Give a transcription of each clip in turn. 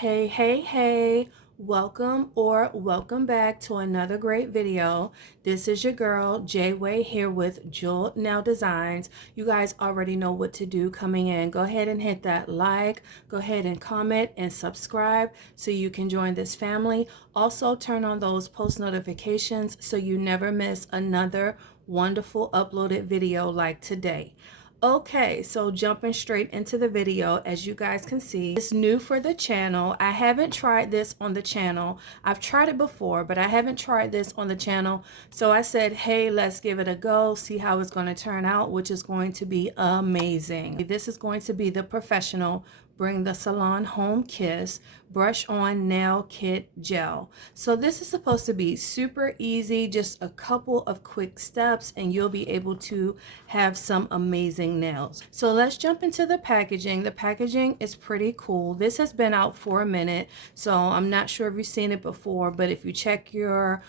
Hey, welcome back to another great video. This is your girl Way here with Jeweled Nail Designs. You guys already know what to do coming in. Go ahead and hit that like, go ahead and comment and subscribe so you can join this family. Also turn on those post notifications so you never miss another wonderful uploaded video like today. Okay, so jumping straight into the video, as you guys can see, it's new for the channel. I haven't tried this on the channel. I've tried it before, but I haven't tried this on the channel. So I said, hey, let's give it a go, see how it's going to turn out, which is going to be amazing. This is going to be the professional Bring the Salon Home Kiss Brush On Nail Kit Gel. So this is supposed to be super easy, just a couple of quick steps, and you'll be able to have some amazing nails. So let's jump into the packaging. The packaging is pretty cool. This has been out for a minute, so I'm not sure if you've seen it before, but if you check your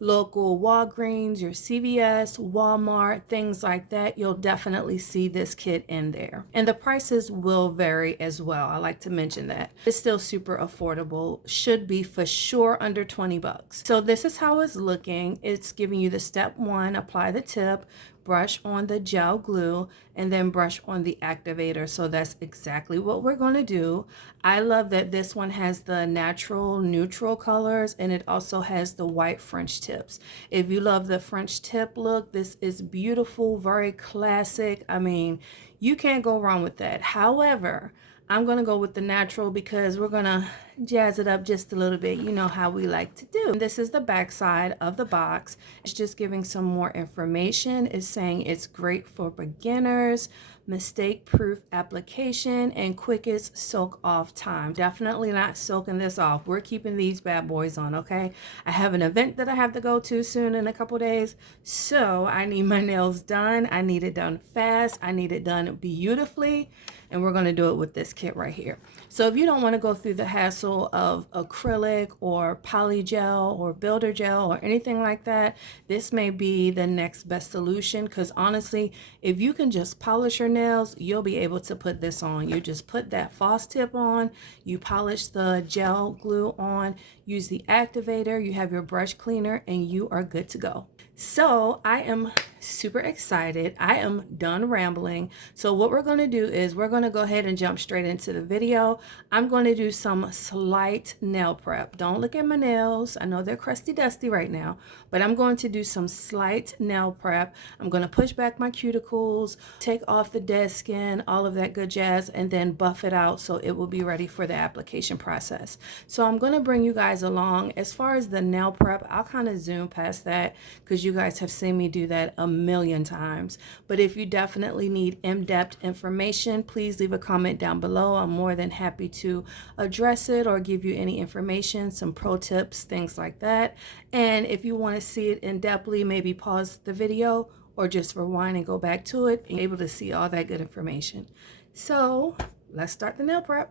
local Walgreens, your CVS, Walmart, things like that, you'll definitely see this kit in there. And the prices will vary as well. I like to mention that. It's still super affordable. Should be for sure under 20 bucks. So this is how it's looking. It's giving you the step one, apply the tip, brush on the gel glue, and then brush on the activator. So that's exactly what we're going to do. I love that this one has the natural neutral colors, and it also has the white French tips. If you love the French tip look, this is beautiful, very classic. I mean, you can't go wrong with that. However, I'm going to go with the natural because we're going to jazz it up just a little bit. You know how we like to do. This is the back side of the box. It's just giving some more information. It's saying it's great for beginners, mistake-proof application, and quickest soak off time. Definitely not soaking this off. We're keeping these bad boys on, okay? I have an event that I have to go to soon in a couple days, so I need my nails done. I need it done fast. I need it done beautifully, and we're going to do it with this kit right here. So if you don't want to go through the hassle of acrylic or poly gel or builder gel or anything like that, this may be the next best solution, because honestly, if you can just polish your nails, you'll be able to put this on. You just put that false tip on, you polish the gel glue on, use the activator, you have your brush cleaner, and you are good to go. So I am super excited. I am done rambling. So what we're going to do is we're going to go ahead and jump straight into the video. I'm going to do some slight nail prep. Don't look at my nails. I know they're crusty dusty right now, but I'm going to do some slight nail prep. I'm going to push back my cuticles, take off the dead skin, all of that good jazz, and then buff it out so it will be ready for the application process. So I'm going to bring you guys along. As far as the nail prep, I'll kind of zoom past that because you guys have seen me do that a million times. But if you definitely need in-depth information, please leave a comment down below. I'm more than happy to address it or give you any information, some pro tips, things like that. And if you want to see it in depthly, maybe pause the video or just rewind and go back to it and be able to see all that good information. So let's start the nail prep.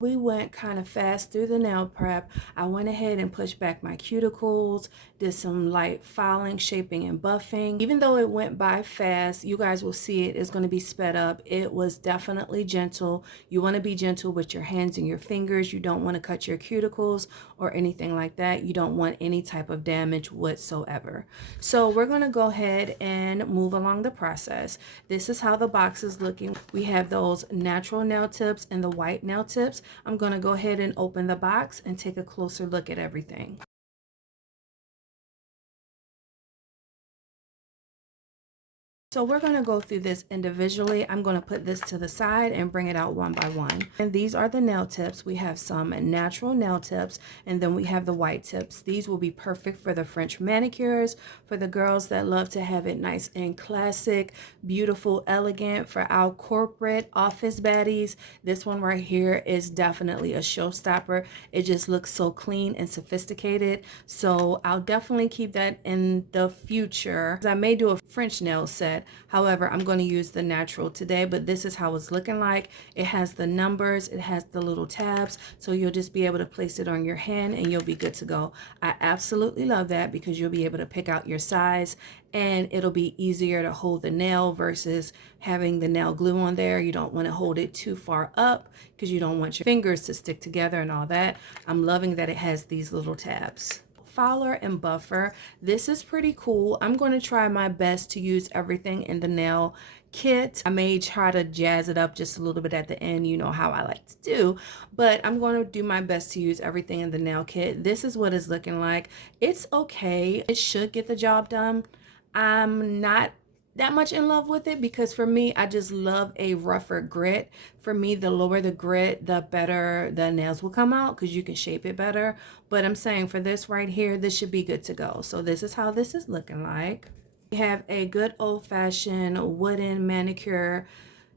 We went kind of fast through the nail prep. I went ahead and pushed back my cuticles, did some light filing, shaping, and buffing. Even though it went by fast, you guys will see it is going to be sped up. It was definitely gentle. You want to be gentle with your hands and your fingers. You don't want to cut your cuticles or anything like that. You don't want any type of damage whatsoever. So we're going to go ahead and move along the process. This is how the box is looking. We have those natural nail tips and the white nail tips. I'm going to go ahead and open the box and take a closer look at everything. So we're going to go through this individually. I'm going to put this to the side and bring it out one by one. And these are the nail tips. We have some natural nail tips, and then we have the white tips. These will be perfect for the French manicures, for the girls that love to have it nice and classic, beautiful, elegant. For our corporate office baddies, this one right here is definitely a showstopper. It just looks so clean and sophisticated. So I'll definitely keep that in the future. I may do a French nail set. However, I'm going to use the natural today, but this is how it's looking like. It has the numbers, it has the little tabs, so you'll just be able to place it on your hand and you'll be good to go. I absolutely love that because you'll be able to pick out your size and it'll be easier to hold the nail versus having the nail glue on there. You don't want to hold it too far up because you don't want your fingers to stick together and all that. I'm loving that it has these little tabs. Fouler and buffer. This is pretty cool. I'm going to try my best to use everything in the nail kit. I may try to jazz it up just a little bit at the end, you know how I like to do, but I'm going to do my best to use everything in the nail kit. This is what it's looking like. It's okay. It should get the job done. I'm not that much in love with it because for me, I just love a rougher grit. For me, the lower the grit, the better the nails will come out because you can shape it better. But I'm saying for this right here, this should be good to go. So this is how this is looking like. We have a good old-fashioned wooden manicure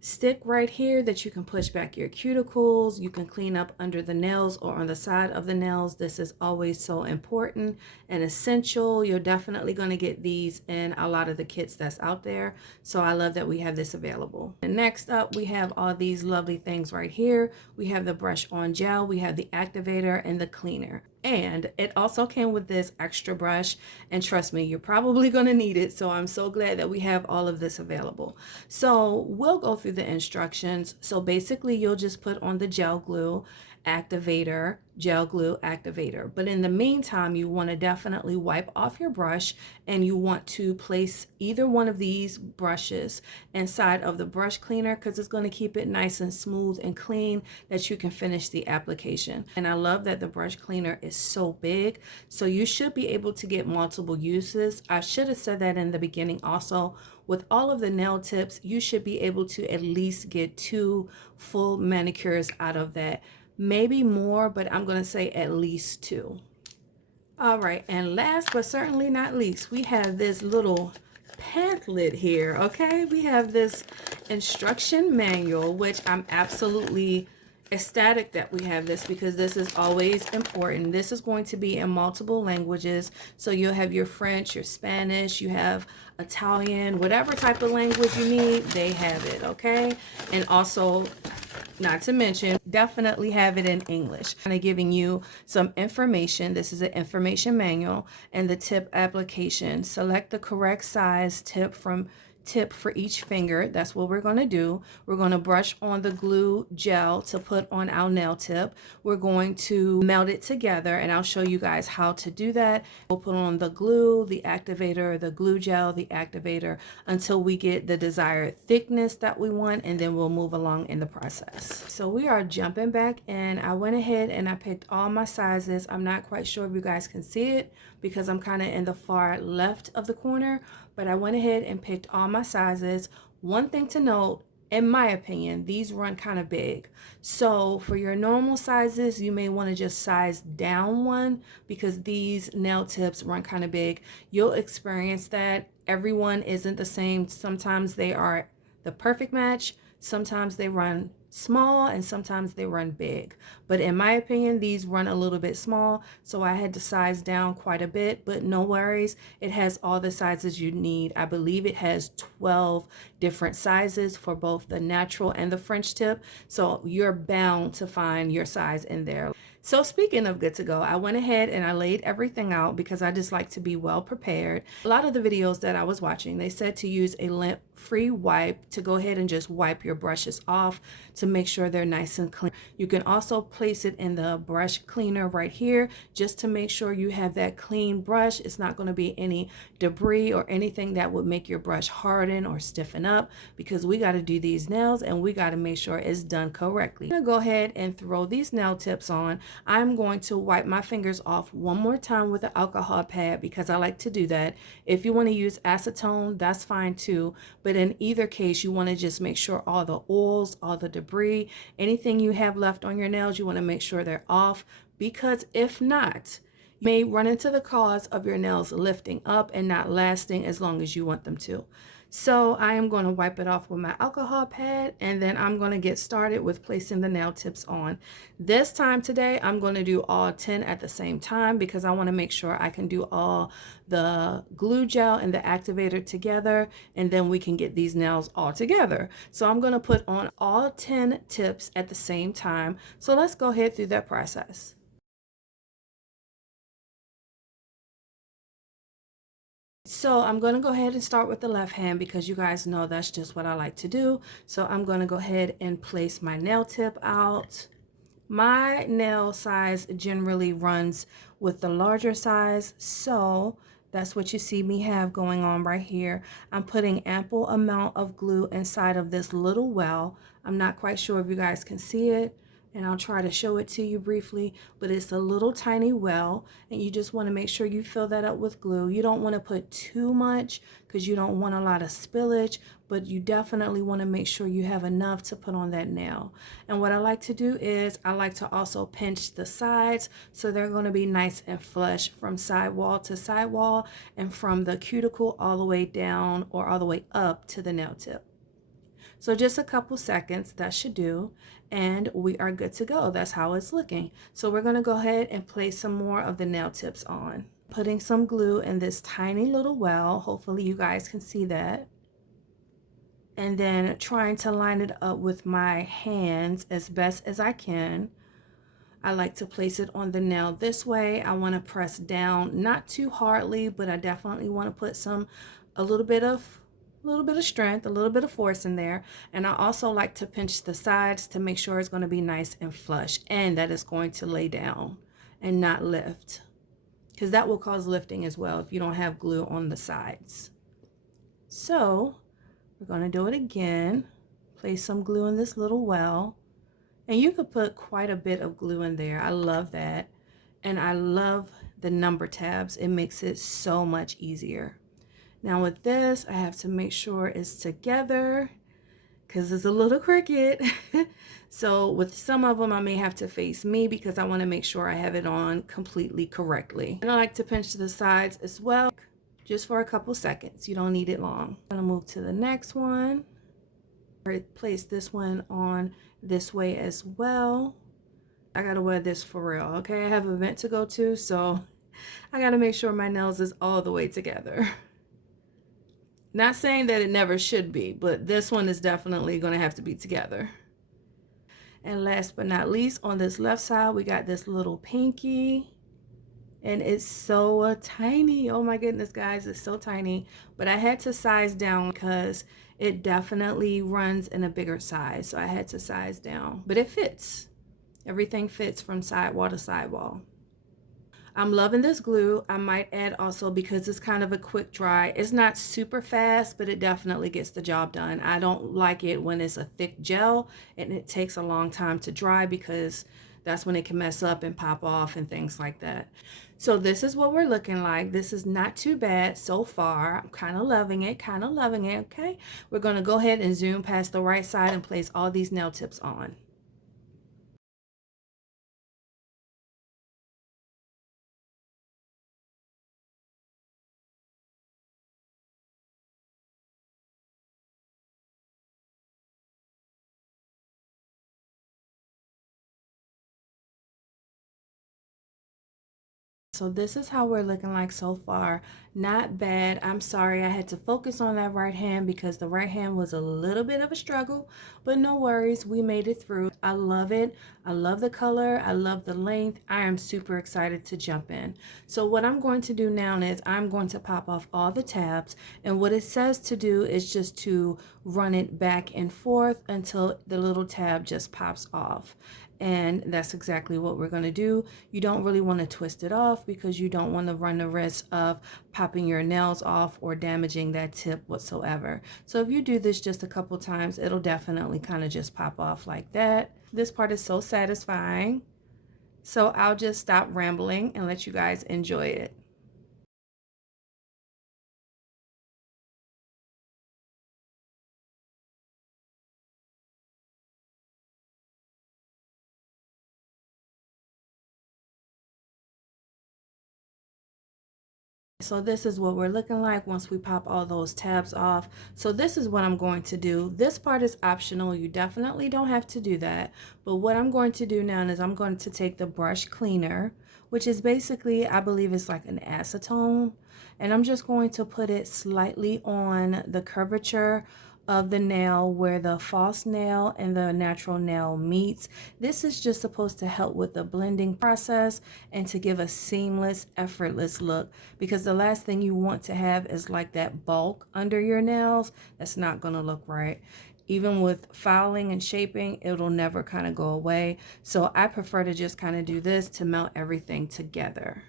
stick right here that you can push back your cuticles. You can clean up under the nails or on the side of the nails. This is always so important and essential. You're definitely going to get these in a lot of the kits that's out there. So I love that we have this available. And next up, we have all these lovely things right here. We have the brush on gel, we have the activator and the cleaner. And it also came with this extra brush, and trust me, you're probably going to need it. So I'm so glad that we have all of this available. So we'll go through the instructions. So basically you'll just put on the gel glue, activator, gel glue, activator. But in the meantime, you want to definitely wipe off your brush and you want to place either one of these brushes inside of the brush cleaner because it's going to keep it nice and smooth and clean that you can finish the application. And I love that the brush cleaner is so big, so you should be able to get multiple uses. I should have said that in the beginning also. With all of the nail tips, you should be able to at least get 2 full manicures out of that. Maybe more, but I'm going to say at least 2. All right, and last but certainly not least, we have this little pamphlet here, okay? We have this instruction manual, which I'm absolutely ecstatic that we have this because this is always important. This is going to be in multiple languages, so you'll have your French, your Spanish, you have Italian, whatever type of language you need, they have it, okay? And also, not to mention, definitely have it in English. Kind of giving you some information. This is an information manual and the tip application. Select the correct size tip for each finger. That's what we're going to do. We're going to brush on the glue gel to put on our nail tip. We're going to melt it together and I'll show you guys how to do that. We'll put on the glue, the activator, the glue gel, the activator until we get the desired thickness that we want, and then we'll move along in the process. So we are jumping back in. I went ahead and I picked all my sizes. I'm not quite sure if you guys can see it because I'm kind of in the far left of the corner, but I went ahead and picked all my sizes. One thing to note, in my opinion, these run kind of big. So for your normal sizes, you may want to just size down one because these nail tips run kind of big. You'll experience that. Everyone isn't the same. Sometimes they are the perfect match. Sometimes they run small and sometimes they run big, but in my opinion these run a little bit small, so I had to size down quite a bit, but no worries, it has all the sizes you need. I believe it has 12 different sizes for both the natural and the French tip, so you're bound to find your size in there. So speaking of good to go, I went ahead and I laid everything out because I just like to be well prepared. A lot of the videos that I was watching, they said to use a lint-free wipe to go ahead and just wipe your brushes off to make sure they're nice and clean. You can also place it in the brush cleaner right here just to make sure you have that clean brush. It's not going to be any debris or anything that would make your brush harden or stiffen up because we got to do these nails and we got to make sure it's done correctly. I'm going to go ahead and throw these nail tips on. I'm going to wipe my fingers off one more time with an alcohol pad because I like to do that. If you want to use acetone, that's fine too. But in either case, you want to just make sure all the oils, all the debris, anything you have left on your nails, you want to make sure they're off, because if not, you may run into the cause of your nails lifting up and not lasting as long as you want them to. So I am going to wipe it off with my alcohol pad, and then I'm going to get started with placing the nail tips on. This time today, I'm going to do all 10 at the same time because I want to make sure I can do all the glue gel and the activator together, and then we can get these nails all together. So I'm going to put on all 10 tips at the same time. So let's go ahead through that process. So I'm going to go ahead and start with the left hand because you guys know that's just what I like to do. So I'm going to go ahead and place my nail tip out. My nail size generally runs with the larger size, so that's what you see me have going on right here. I'm putting ample amount of glue inside of this little well. I'm not quite sure if you guys can see it, and I'll try to show it to you briefly, but it's a little tiny well, and you just want to make sure you fill that up with glue. You don't want to put too much because you don't want a lot of spillage, but you definitely want to make sure you have enough to put on that nail. And what I like to do is I like to also pinch the sides so they're going to be nice and flush from sidewall to sidewall and from the cuticle all the way down or all the way up to the nail tip. So just a couple seconds, that should do, and we are good to go. That's how it's looking. So we're going to go ahead and place some more of the nail tips on. Putting some glue in this tiny little well. Hopefully you guys can see that. And then trying to line it up with my hands as best as I can. I like to place it on the nail this way. I want to press down, not too hardly, but I definitely want to put a little bit of strength, a little bit of force in there. And I also like to pinch the sides to make sure it's going to be nice and flush and that it's going to lay down and not lift, because that will cause lifting as well if you don't have glue on the sides. So we're going to do it again. Place some glue in this little well. And you could put quite a bit of glue in there. I love that. And I love the number tabs. It makes it so much easier. Now with this, I have to make sure it's together because it's a little crooked. So with some of them, I may have to face me because I want to make sure I have it on completely correctly. And I like to pinch to the sides as well, just for a couple seconds. You don't need it long. I'm going to move to the next one. Place this one on this way as well. I gotta wear this for real, okay? I have an event to go to, so I gotta make sure my nails is all the way together. Not saying that it never should be, but this one is definitely gonna have to be together. And last but not least, on this left side, we got this little pinky. And it's so tiny. Oh my goodness, guys, it's so tiny. But I had to size down because it definitely runs in a bigger size. So I had to size down. But it fits. Everything fits from sidewall to sidewall. I'm loving this glue. I might add also, because it's kind of a quick dry. It's not super fast, but it definitely gets the job done. I don't like it when it's a thick gel and it takes a long time to dry because that's when it can mess up and pop off and things like that. So this is what we're looking like. This is not too bad so far. I'm kind of loving it, okay? We're going to go ahead and zoom past the right side and place all these nail tips on. So this is how we're looking like so far. Not bad. I'm sorry I had to focus on that right hand because the right hand was a little bit of a struggle, but no worries, we made it through. I love it. I love the color. I love the length. I am super excited to jump in. So what I'm going to do now is I'm going to pop off all the tabs, and what it says to do is just to run it back and forth until the little tab just pops off. And that's exactly what we're going to do. You don't really want to twist it off because you don't want to run the risk of popping your nails off or damaging that tip whatsoever. So if you do this just a couple times, it'll definitely kind of just pop off like that. This part is so satisfying. So I'll just stop rambling and let you guys enjoy it. So this is what we're looking like once we pop all those tabs off. So this is what I'm going to do. This part is optional. You definitely don't have to do that. But what I'm going to do now is I'm going to take the brush cleaner, which is basically, I believe it's like an acetone. And I'm just going to put it slightly on the curvature of the nail where the false nail and the natural nail meets. This is just supposed to help with the blending process and to give a seamless, effortless look, because the last thing you want to have is like that bulk under your nails. That's not going to look right. Even with filing and shaping, it'll never kind of go away. So I prefer to just kind of do this to melt everything together.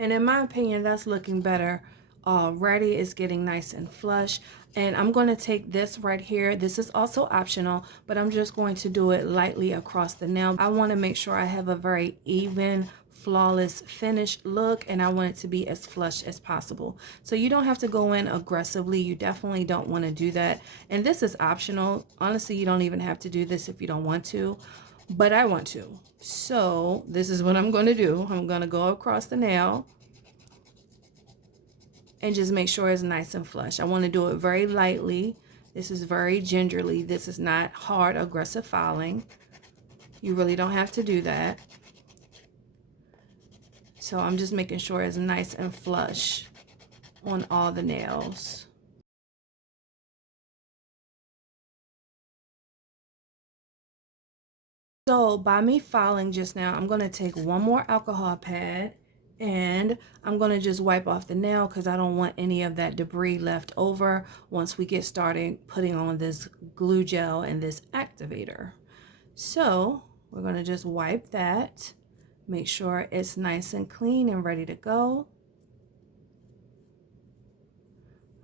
And in my opinion, that's looking better already. It's getting nice and flush. And I'm going to take this right here. This is also optional, but I'm just going to do it lightly across the nail. I want to make sure I have a very even, flawless finished look, and I want it to be as flush as possible. So you don't have to go in aggressively. You definitely don't want to do that. And this is optional. Honestly, you don't even have to do this if you don't want to, but I want to. So this is what I'm going to do. I'm going to go across the nail and just make sure it's nice and flush. I want to do it very lightly. This is very gingerly. This is not hard, aggressive filing. You really don't have to do that. So I'm just making sure it's nice and flush on all the nails. So by me filing just now, I'm going to take one more alcohol pad and I'm going to just wipe off the nail because I don't want any of that debris left over once we get started putting on this glue gel and this activator. So we're going to just wipe that, make sure it's nice and clean and ready to go.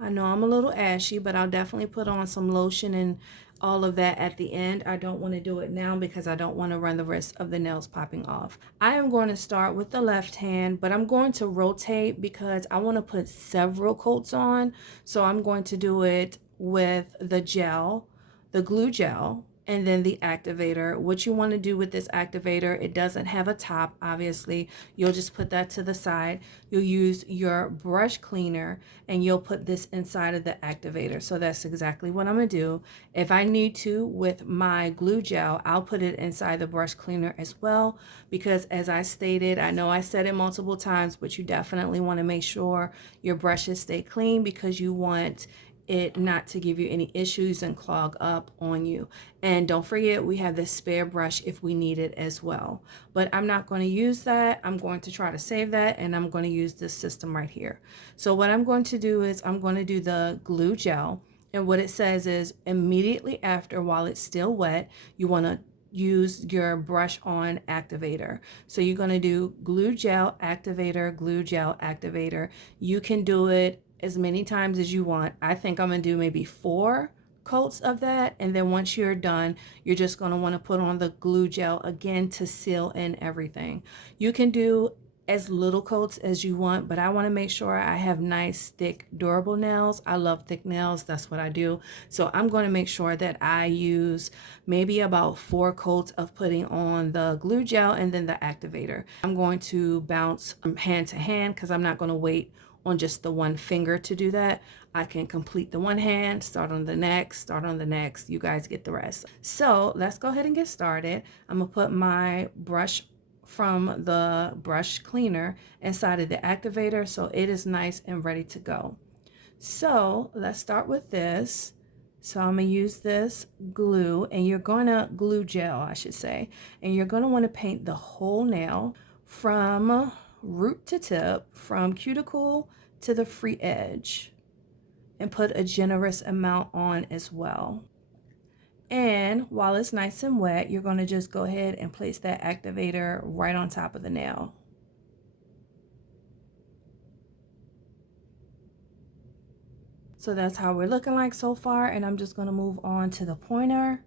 I know I'm a little ashy, but I'll definitely put on some lotion and all of that at the end. I don't want to do it now because I don't want to run the risk of the nails popping off. I am going to start with the left hand, but I'm going to rotate because I want to put several coats on. So I'm going to do it with the gel, the glue gel, and then the activator. What you want to do with this activator, it doesn't have a top, obviously. You'll just put that to the side. You'll use your brush cleaner and you'll put this inside of the activator. So that's exactly what I'm going to do. If I need to with my glue gel, I'll put it inside the brush cleaner as well, because as I stated, I know I said it multiple times, but you definitely want to make sure your brushes stay clean because you want it not to give you any issues and clog up on you. And don't forget, we have this spare brush if we need it as well. But I'm not going to use that. I'm going to try to save that, and I'm going to use this system right here. So what I'm going to do is I'm going to do the glue gel. And what it says is immediately after, while it's still wet, you want to use your brush on activator. So you're going to do glue gel activator, glue gel activator. You can do it as many times as you want. I think I'm going to do maybe 4 coats of that, and then once you're done, you're just going to want to put on the glue gel again to seal in everything. You can do as little coats as you want, but I want to make sure I have nice, thick, durable nails. I love thick nails. That's what I do. So I'm going to make sure that I use maybe about 4 coats of putting on the glue gel and then the activator. I'm going to bounce hand to hand because I'm not going to wait on just the one finger to do that. I can complete the one hand, start on the next, start on the next. You guys get the rest. So let's go ahead and get started. I'm gonna put my brush from the brush cleaner inside of the activator so it is nice and ready to go. So let's start with this. So I'm going to use this glue, and you're going to glue gel, I should say, and you're going to want to paint the whole nail from root to tip, from cuticle to the free edge, and put a generous amount on as well. And while it's nice and wet, you're going to just go ahead and place that activator right on top of the nail. So that's how we're looking like so far, and I'm just going to move on to the pointer.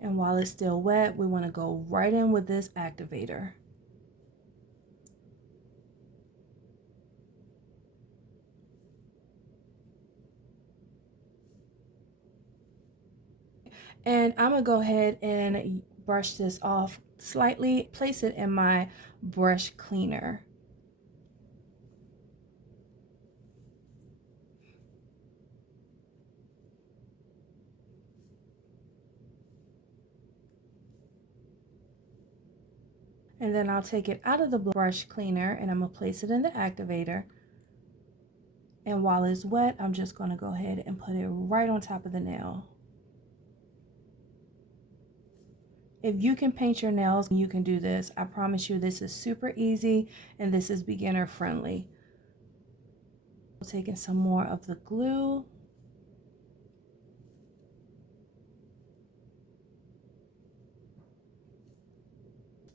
And while it's still wet, we want to go right in with this activator. And I'm going to go ahead and brush this off slightly, place it in my brush cleaner. And then I'll take it out of the brush cleaner and I'm going to place it in the activator. And while it's wet, I'm just going to go ahead and put it right on top of the nail. If you can paint your nails, you can do this. I promise you this is super easy and this is beginner friendly. Taking some more of the glue.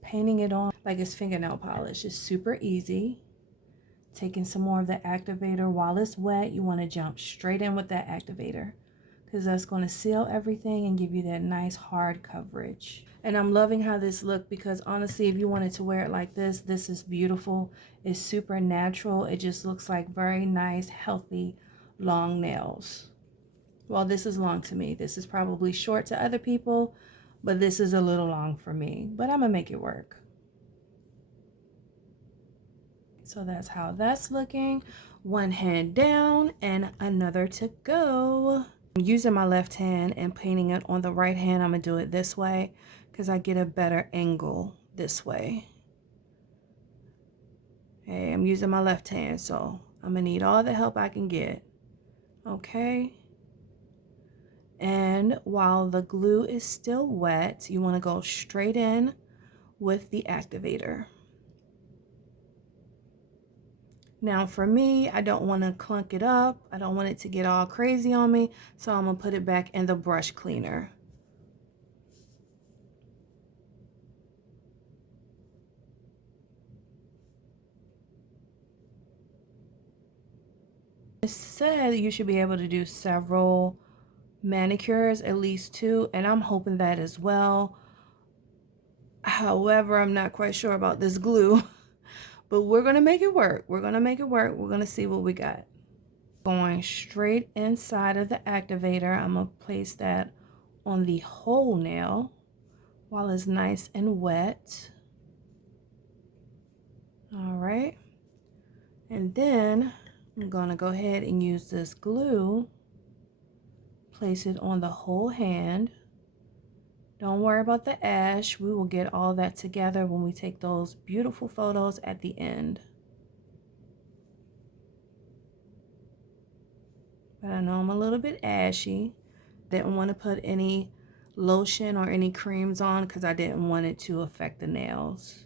Painting it on like it's fingernail polish is super easy. Taking some more of the activator while it's wet, you want to jump straight in with that activator because that's going to seal everything and give you that nice hard coverage. And I'm loving how this looked because honestly, if you wanted to wear it like this is beautiful. It's super natural. It just looks like very nice, healthy, long nails. Well, this is long to me. This is probably short to other people, but this is a little long for me. But I'm going to make it work. So that's how that's looking. One hand down and another to go. I'm using my left hand and painting it on the right hand. I'm going to do it this way because I get a better angle this way. Okay, I'm using my left hand, so I'm going to need all the help I can get. Okay. And while the glue is still wet, you want to go straight in with the activator. Now for me, I don't want to clunk it up. I don't want it to get all crazy on me, so I'm going to put it back in the brush cleaner. It said you should be able to do several manicures, at least 2, and I'm hoping that as well. However, I'm not quite sure about this glue, but we're going to make it work. We're going to make it work. We're going to see what we got. Going straight inside of the activator, I'm going to place that on the whole nail while it's nice and wet. All right. And then I'm going to go ahead and use this glue, place it on the whole hand. Don't worry about the ash. We will get all that together when we take those beautiful photos at the end. But I know I'm a little bit ashy. Didn't want to put any lotion or any creams on because I didn't want it to affect the nails.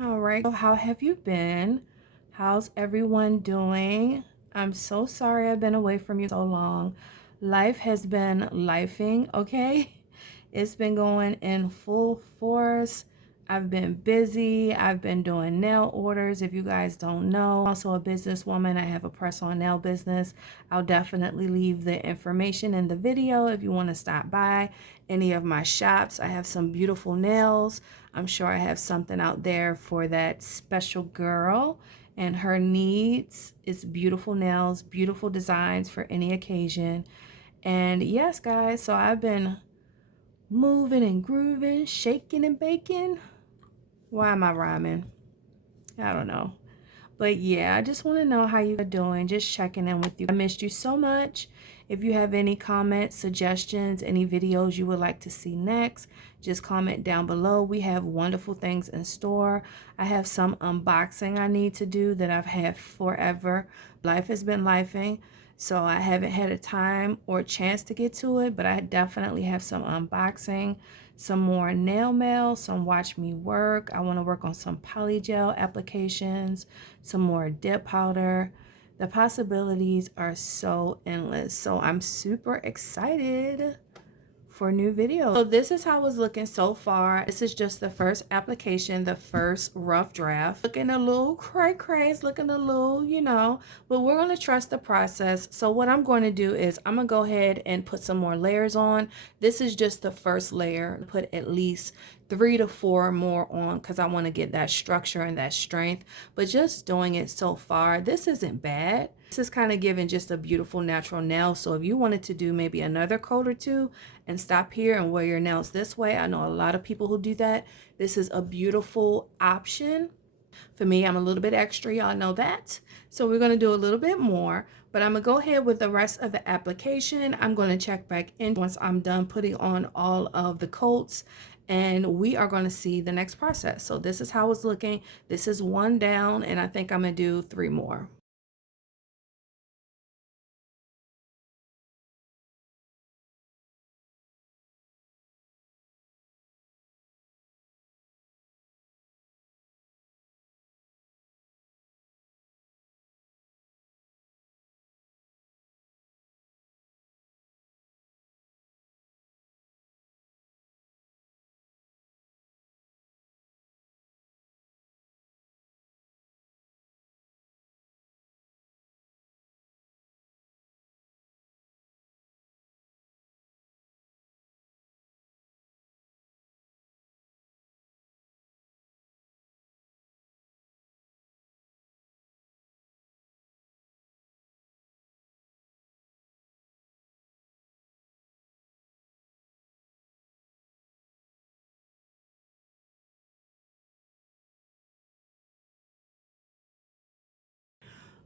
All right, so how have you been? How's everyone doing? I'm so sorry I've been away from you so long. Life has been lifing, okay? It's been going in full force. I've been busy. I've been doing nail orders. If you guys don't know, I'm also a businesswoman. I have a press-on nail business. I'll definitely leave the information in the video if you want to stop by any of my shops. I have some beautiful nails. I'm sure I have something out there for that special girl and her needs. It's beautiful nails, beautiful designs for any occasion. And yes, guys, so I've been moving and grooving, shaking and baking. Why am I rhyming? I don't know. But yeah, I just want to know how you are doing. Just checking in with you. I missed you so much. If you have any comments, suggestions, any videos you would like to see next, just comment down below. We have wonderful things in store. I have some unboxing I need to do that I've had forever. Life has been lifing, so I haven't had a time or chance to get to it, but I definitely have some unboxing some more nail mail, some watch me work. I want to work on some polygel applications, some more dip powder. The possibilities are so endless. So I'm super excited for new videos. So this is how it's looking so far. This is just the first application, the first rough draft. Looking a little cray-cray, it's looking a little, you know, but we're going to trust the process. So what I'm going to do is I'm going to go ahead and put some more layers on. This is just the first layer. Put at least 3 to 4 more on because I want to get that structure and that strength. But just doing it so far, this isn't bad. This is kind of giving just a beautiful natural nail. So if you wanted to do maybe another coat or two and stop here and wear your nails this way, I know a lot of people who do that. This is a beautiful option. For me, I'm a little bit extra, y'all know that. So we're going to do a little bit more, but I'm going to go ahead with the rest of the application. I'm going to check back in once I'm done putting on all of the coats, and we are going to see the next process. So this is how it's looking. This is one down, and I think I'm going to do 3 more.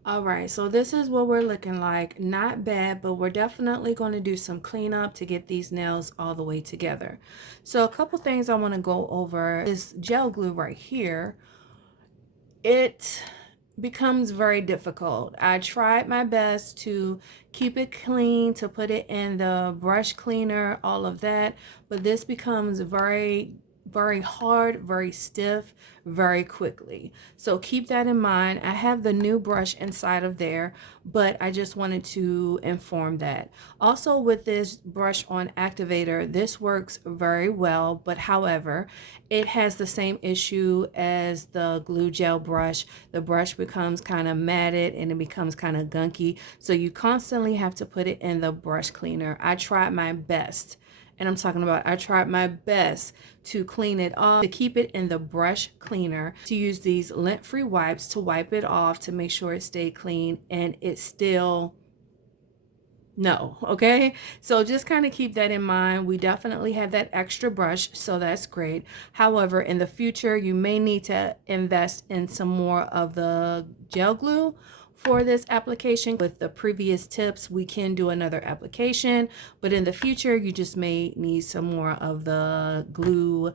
All right, so this is what we're looking like. Not bad, but we're definitely going to do some cleanup to get these nails all the way together. So a couple things I want to go over is gel glue right here. It becomes very difficult. I tried my best to keep it clean, to put it in the brush cleaner, all of that, but this becomes very hard, very stiff, very quickly. So keep that in mind. I have the new brush inside of there, but I just wanted to inform that. Also with this brush on activator, this works very well, but however, it has the same issue as the glue gel brush. The brush becomes kind of matted and it becomes kind of gunky. So you constantly have to put it in the brush cleaner. I tried my best. And I'm talking about I tried my best to clean it off, to keep it in the brush cleaner, to use these lint-free wipes to wipe it off to make sure it stayed clean, and it still no. Okay, so just kind of keep that in mind. We definitely have that extra brush, so that's great. However, in the future you may need to invest in some more of the gel glue for this application. With the previous tips, we can do another application, but in the future you just may need some more of the glue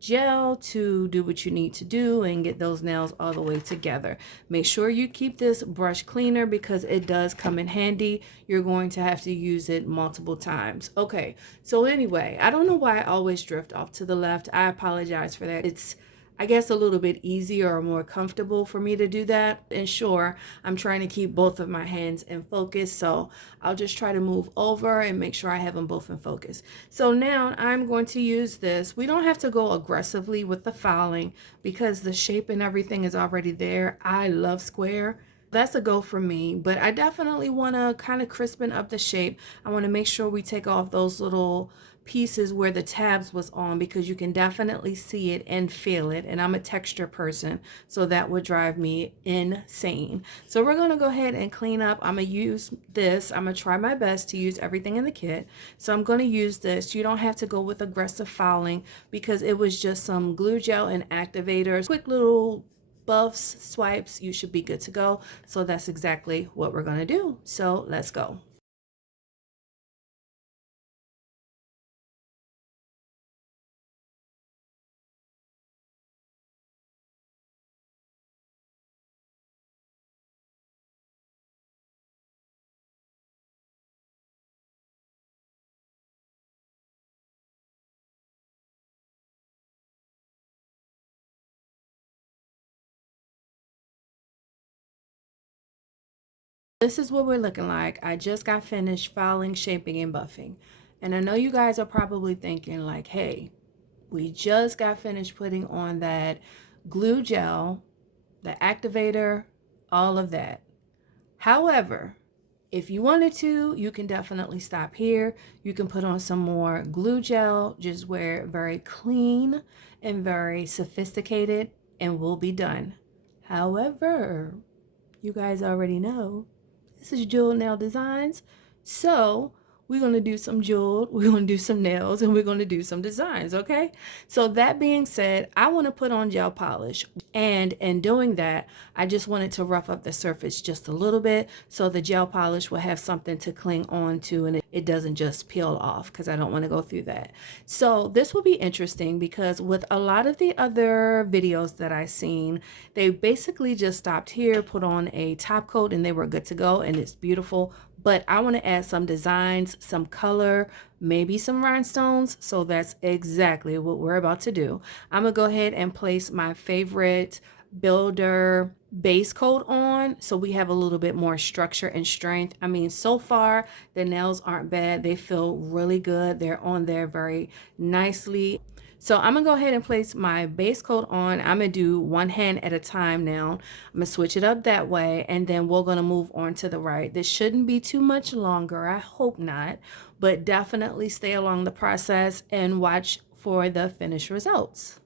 gel to do what you need to do and get those nails all the way together. Make sure you keep this brush cleaner because it does come in handy. You're going to have to use it multiple times. Okay, so anyway, I don't know why I always drift off to the left. I apologize for that. It's I guess a little bit easier or more comfortable for me to do that. And sure, I'm trying to keep both of my hands in focus, so I'll just try to move over and make sure I have them both in focus. So now I'm going to use this. We don't have to go aggressively with the filing because the shape and everything is already there. I love square. That's a go for me, but I definitely want to kind of crispen up the shape. I want to make sure we take off those little pieces where the tabs was on because you can definitely see it and feel it, and I'm a texture person, so that would drive me insane. So we're going to go ahead and clean up. I'm going to use this. I'm going to try my best to use everything in the kit, so I'm going to use this. You don't have to go with aggressive filing because it was just some glue gel and activators, quick little buffs, swipes, you should be good to go. So that's exactly what we're going to do. So let's go. This is what we're looking like. I just got finished filing, shaping, and buffing. And I know you guys are probably thinking like, hey, we just got finished putting on that glue gel, the activator, all of that. However, if you wanted to, you can definitely stop here. You can put on some more glue gel, just wear it very clean and very sophisticated, and we'll be done. However, you guys already know this is Jeweled Nail Designs. So we're going to do some jeweled, we're going to do some nails, and we're going to do some designs, okay? So that being said, I want to put on gel polish. And in doing that, I just wanted to rough up the surface just a little bit so the gel polish will have something to cling on to and it doesn't just peel off, because I don't want to go through that. So this will be interesting because with a lot of the other videos that I've seen, they basically just stopped here, put on a top coat, and they were good to go, and it's beautiful. But I want to add some designs, some color, maybe some rhinestones. So that's exactly what we're about to do. I'm going to go ahead and place my favorite builder base coat on so we have a little bit more structure and strength. I mean, so far the nails aren't bad. They feel really good. They're on there very nicely. So I'm gonna go ahead and place my base coat on. I'm gonna do one hand at a time now. I'm gonna switch it up that way, and then we're gonna move on to the right. This shouldn't be too much longer. I hope not, but definitely stay along the process and watch for the finished results.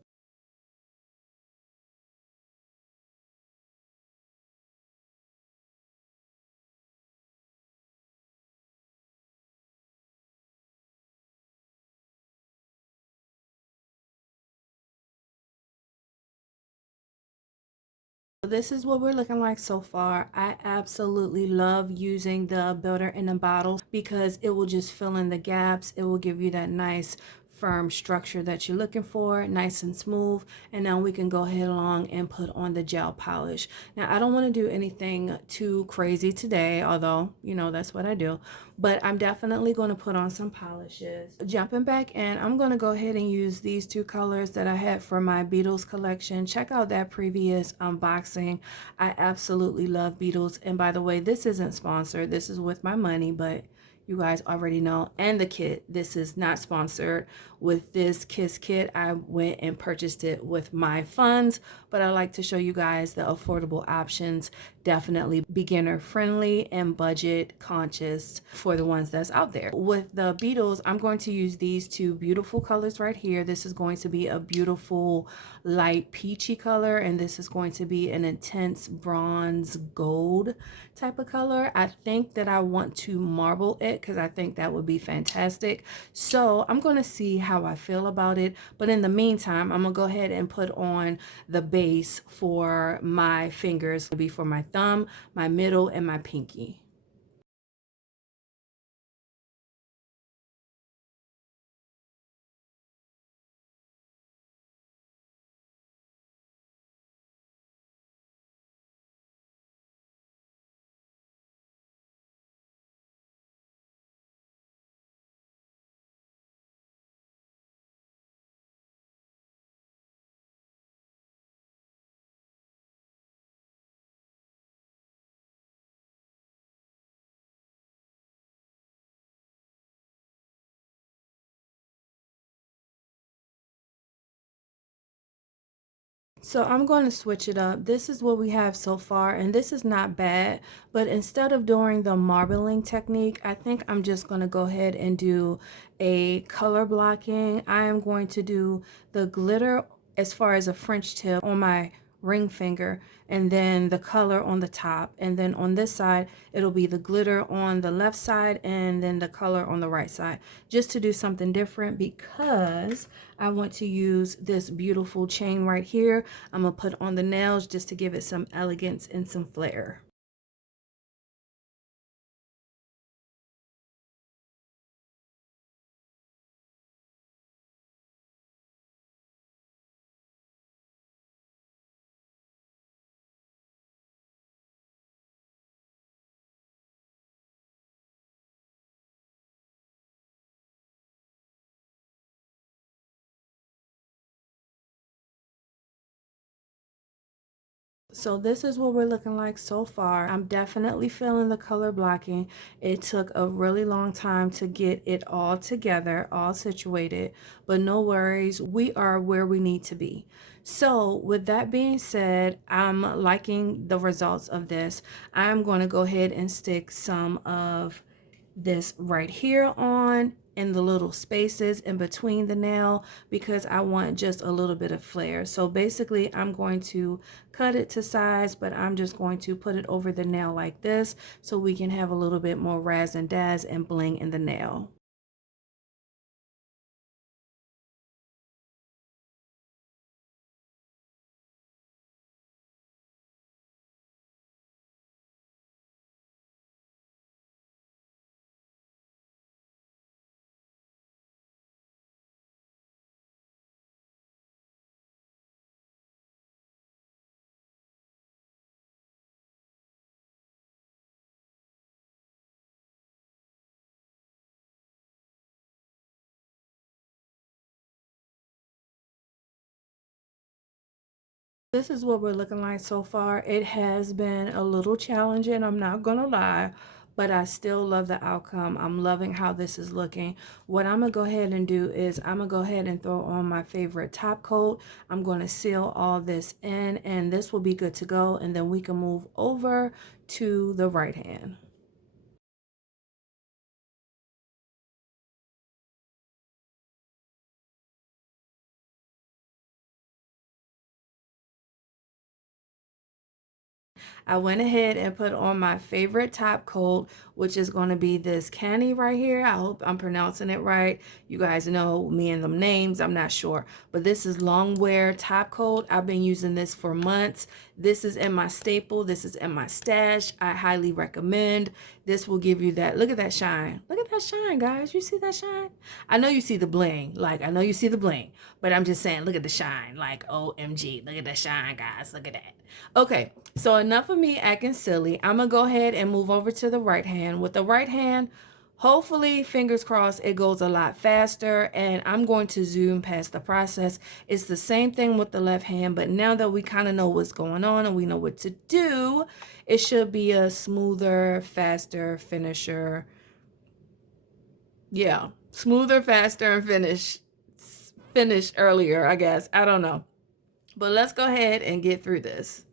This is what we're looking like so far. I absolutely love using the builder in the bottles because it will just fill in the gaps. It will give you that nice firm structure that you're looking for, nice and smooth. And now we can go ahead along and put on the gel polish. Now I don't want to do anything too crazy today, although you know that's what I do, but I'm definitely going to put on some polishes. Jumping back in, I'm going to go ahead and use these two colors that I had for my Beetles collection. Check out that previous unboxing. I absolutely love Beetles, and by the way, this isn't sponsored. This is with my money, but you guys already know. And the kit, this is not sponsored. With this Kiss kit, I went and purchased it with my funds, but I like to show you guys the affordable options. Definitely beginner friendly and budget conscious for the ones that's out there. With the Beetles, I'm going to use these two beautiful colors right here. This is going to be a beautiful light peachy color, and this is going to be an intense bronze gold type of color. I think that I want to marble it because I think that would be fantastic. So I'm going to see how I feel about it. But in the meantime, I'm going to go ahead and put on the base for my fingers. It'll be for my thumb, my middle, and my pinky. So I'm going to switch it up. This is what we have so far, and this is not bad, but instead of doing the marbling technique, I think I'm just going to go ahead and do a color blocking. I am going to do the glitter as far as a French tip on my ring finger, and then the color on the top, and then on this side it'll be the glitter on the left side and then the color on the right side, just to do something different because I want to use this beautiful chain right here. I'm gonna put on the nails just to give it some elegance and some flair. So this is what we're looking like so far. I'm definitely feeling the color blocking. It took a really long time to get it all together, all situated, but no worries, we are where we need to be. So with that being said, I'm liking the results of this. I'm going to go ahead and stick some of this right here on in the little spaces in between the nail because I want just a little bit of flair. So basically I'm going to cut it to size, but I'm just going to put it over the nail like this so we can have a little bit more razz and dazz and bling in the nail. This is what we're looking like so far. It has been a little challenging, I'm not gonna lie, but I still love the outcome. I'm loving how this is looking. What I'm gonna go ahead and do is I'm gonna go ahead and throw on my favorite top coat. I'm gonna seal all this in and this will be good to go, and then we can move over to the right hand. I went ahead and put on my favorite top coat, which is going to be this candy right here. I hope I'm pronouncing it right. You guys know me and them names, I'm not sure. But this is long wear top coat. I've been using this for months. This is in my staple. This is in my stash. I highly recommend. This will give you that. Look at that shine. Look at that shine, guys. You see that shine? I know you see the bling. Like, I know you see the bling. But I'm just saying, look at the shine. Like, OMG. Look at the shine, guys. Look at that. Okay, so enough of me acting silly. I'm going to go ahead and move over to the right hand. With the right hand, hopefully, fingers crossed, it goes a lot faster, and I'm going to zoom past the process. It's the same thing with the left hand, but now that we kind of know what's going on and we know what to do, it should be a smoother, faster finisher. Yeah, smoother, faster, and finish earlier, I guess. I don't know. But let's go ahead and get through this.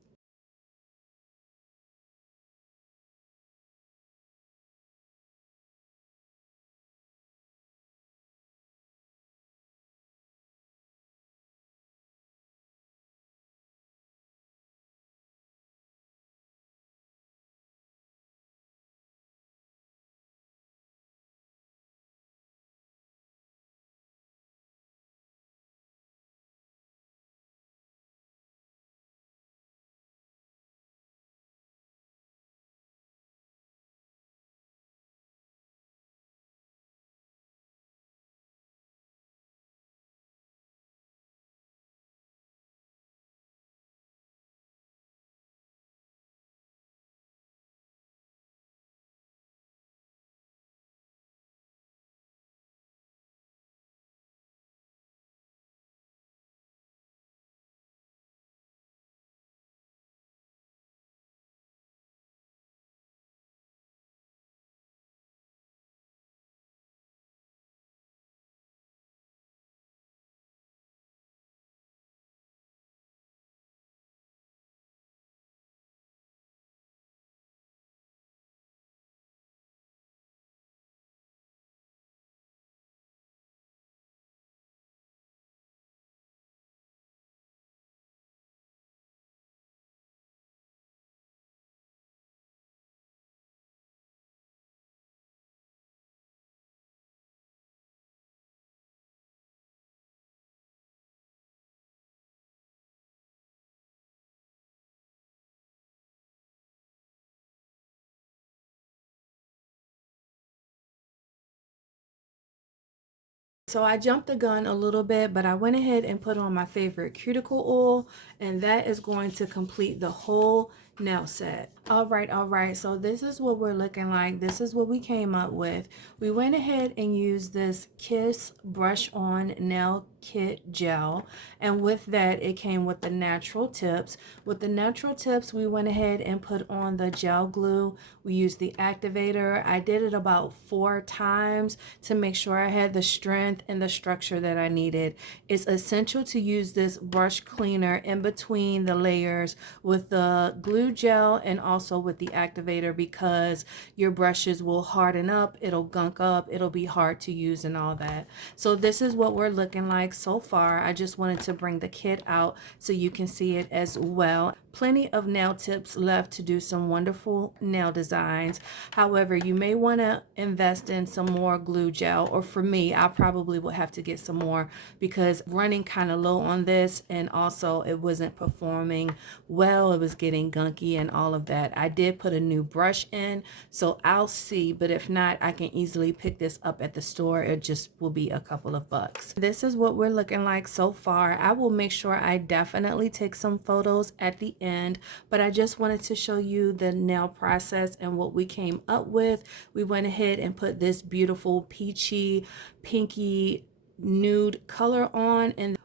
So I jumped the gun a little bit, but I went ahead and put on my favorite cuticle oil, and that is going to complete the whole nail set. All right, so this is what we're looking like. This is what we came up with. We went ahead and used this Kiss brush on nail kit gel, and with that it came with the natural tips. With the natural tips, we went ahead and put on the gel glue. We used the activator. I did it about 4 times to make sure I had the strength and the structure that I needed. It's essential to use this brush cleaner in between the layers with the glue gel and also with the activator, because your brushes will harden up, it'll gunk up, it'll be hard to use and all that. So this is what we're looking like so far. I just wanted to bring the kit out so you can see it as well. Plenty of nail tips left to do some wonderful nail designs. However, you may want to invest in some more glue gel, or for me, I probably will have to get some more because running kind of low on this, and also it wasn't performing well. It was getting gunky and all of that. I did put a new brush in, so I'll see, but if not, I can easily pick this up at the store. It just will be a couple of bucks. This is what we're looking like so far. I will make sure I definitely take some photos at the end, but I just wanted to show you the nail process and what we came up with. We went ahead and put this beautiful peachy, pinky, nude color on, and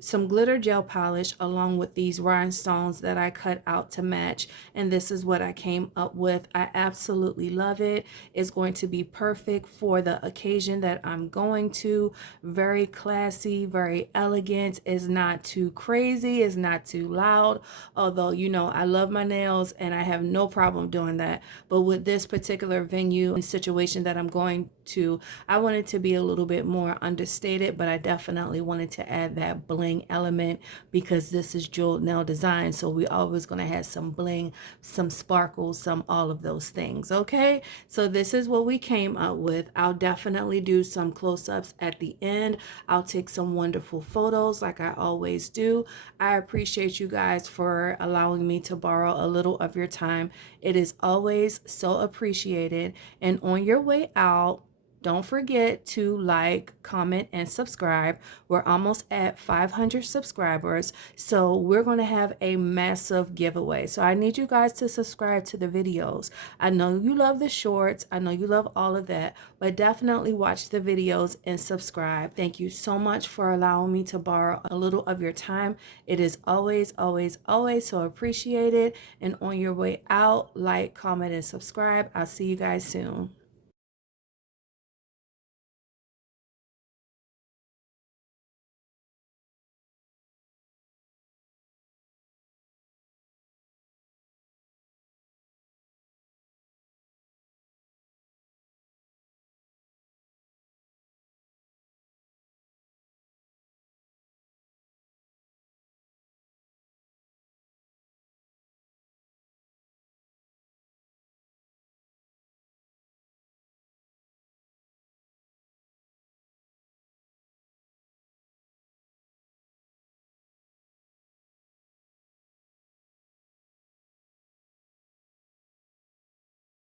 some glitter gel polish along with these rhinestones that I cut out to match, and this is what I came up with. I absolutely love it. It's going to be perfect for the occasion that I'm going to. Very classy, very elegant. It's not too crazy, it's not too loud, although you know I love my nails and I have no problem doing that, but with this particular venue and situation that I'm going to, I wanted to be a little bit more understated, but I definitely wanted to add that bling element because this is Jeweled Nail Designs, so we always going to have some bling, some sparkles, some all of those things. Okay, so this is what we came up with. I'll definitely do some close-ups at the end. I'll take some wonderful photos like I always do. I appreciate you guys for allowing me to borrow a little of your time. It is always so appreciated. And on your way out, don't forget to like, comment, and subscribe. We're almost at 500 subscribers, so we're going to have a massive giveaway. So I need you guys to subscribe to the videos. I know you love the shorts. I know you love all of that, but definitely watch the videos and subscribe. Thank you so much for allowing me to borrow a little of your time. It is always, always, always so appreciated. And on your way out, like, comment, and subscribe. I'll see you guys soon.